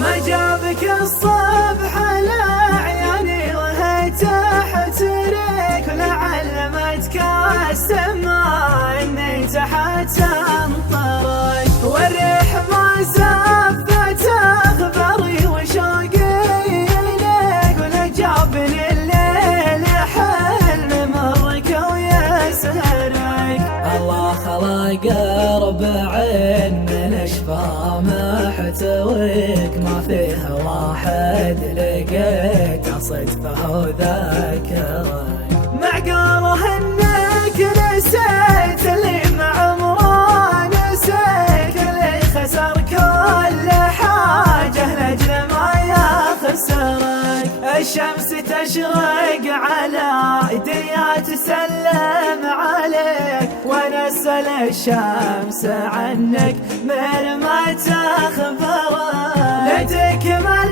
ما جابك الصبح على عياني وهي تحترك، ولعلمتك السما اني تحت انطرك، والريح ما زفت اخباري وشوقي اليك، ولا جابني الليل حلم مرك ويسهرك. الله خلق ربعين من اشفى محتويك، ما فيها واحد لقيت صدفه وذاكرك. معقوله انك نسيت اللي مع عمره نسيت، اللي خسر كل حاجه لاجل ما يخسرك. الشمس تشرق على دنيا تسلم عليك، ونسل الشمس عنك من ما تخبرك. لا تكمل